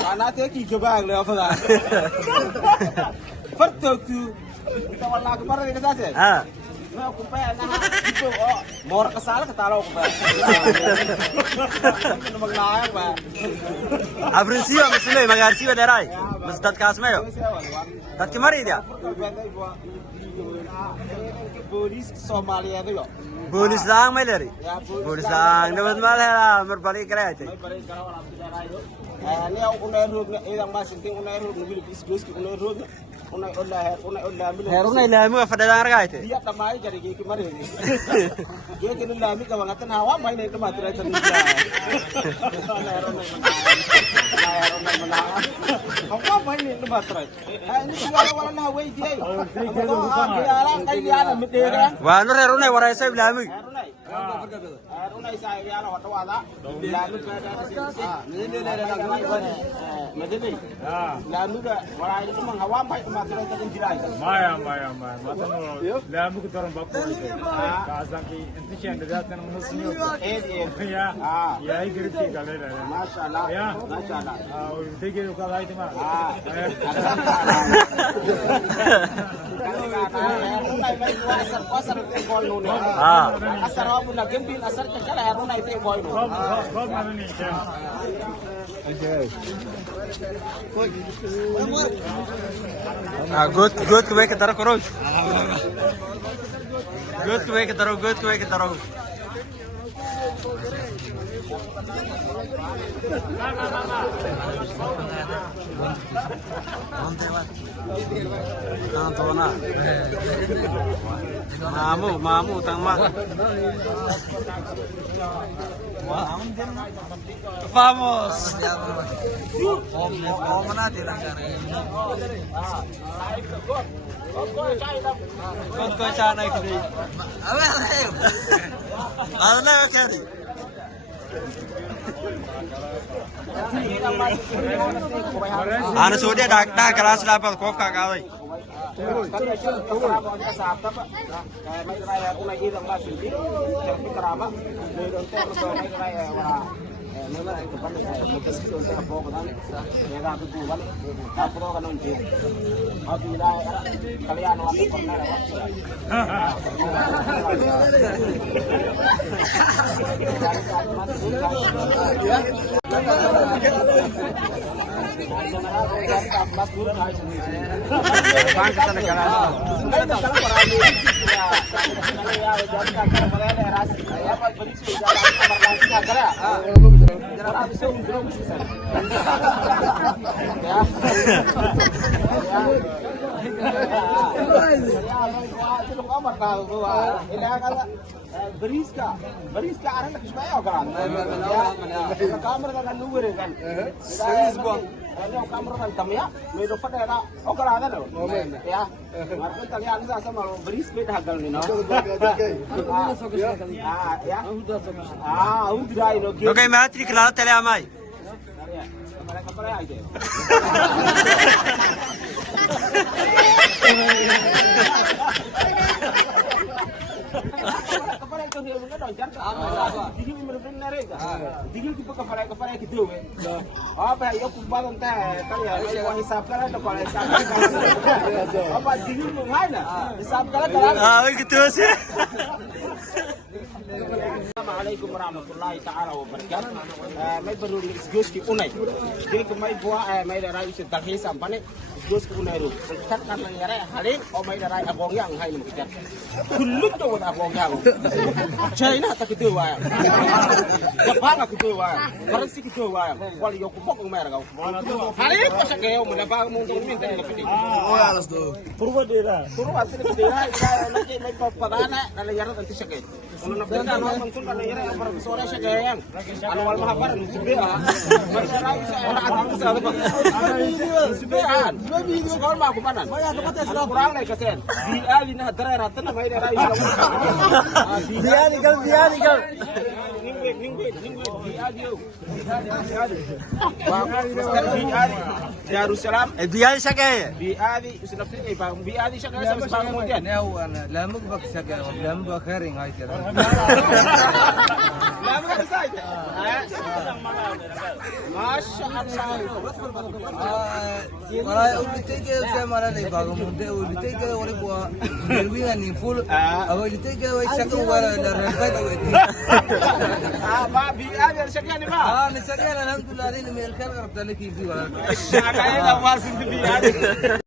Karena dia coba beliau apa? Pertuku kita warna kemarin kita saja. Nah, aku pengen itu mau kesal ketaruh aku pengen. Mengenang pak. Abrensio mesinnya magarsi bederai. Mesdat kasmayo. Dat kemari dia. Bolis Somalia itu loh. Bolis lang may leri. Bolis lang dapat malera merbalik kereta. Ini aku uneru yang masih tinggal uneru mobil bisnis uneru Heruna ilamu fadalan ragate. Dia tamai jadi gigi kemarin. Dia kini lami kawangatan hawa main itu materi terlibat. Hawa main itu materi. Ini segala wala na way dia. Dia orang kayak dia ada medera. Wah, nur heruna warai saya ilamu. Heruna saya dia ada waktu ada. Lalu Medeni. Lalu dah warai itu menghawa main itu materi terlibat. Maya. Matano. Lamu kita orang baku itu. Kazan ki intinya ada datang muslim. Ya. Ya itu kita kalau ada. Masyaallah. Ya. Masyaallah. Degi kalau itu mah. Asar aku nak gembin asar cakap haruna itu boy no. Kau mana ni? Good kue ketara koroj. Good kue ketara. Mamu tangma. Vamos. Kau cana ikut. Ada kali. Ana sudah dah kelas dapat kof kakak. Beriska arang nak supaya kan. Kamera kan luar kan. Serius bang. Kalau kamera kan tamya, medo pada ada okala ada loh. Ya. Market talian sama beris beda hagal ni no. Ya. Udah ini. Oke, matri kelala tele amai. Kamera aja. Kepala itu dia mungkin doncar. Digi merupakan nerega. Digi kita kepala gitu. Apa ya kumpulan teh kan ya yang hisap kan ada kepala hisap. Apa digi mana? Hisap kan ada. Gitu sih. Assalamualaikum warahmatullahi taala wabarakatuh. Mai baru isgus ki unai. Jadi kemai buah mai darai isu talhis sampane isgus ki unai ru. Kat kan ngare halin o mai darai abong yang hai mu kicat. Kulun do abong yang. China ta kitu wa. Jepang kitu wa. Faransi kitu wa. Wal yo ku bok mai ra. Halin pa sa keo mo na ba mo to min tan ngapiti. Alas do. Purwa Purwa sini dera ila lagi mai pa padana na yara tanti sa keo. Ono na benda no man kun na yara ang profesora siya kaya yan. Ano wal mahabar, subihan. Magsara yung sa anak ko sa ano. Subihan. Subihan mo ako panan. Kurang na kasi. Di ali na dararatan na may dara yung Diyan ikaw. Ningwit. Di ali yo. Di ali. Darussalam. Diyan siya kaya. Di ali. Usap ni bang di ali siya kaya sa bang mo diyan. لا مقبك سكر لا مقبك خيرين هاي كذا لا ما بسايد ما شاء الله والله وبتيجي زي ما انا باغو مده وبتيجي ولي بوا دروينا نفول او بتيجي ويشكو ولا الرفات ما بي ادي شكاني ما نسكن الحمد لله من الخير ربنا لك في شكاين واسن بي ادي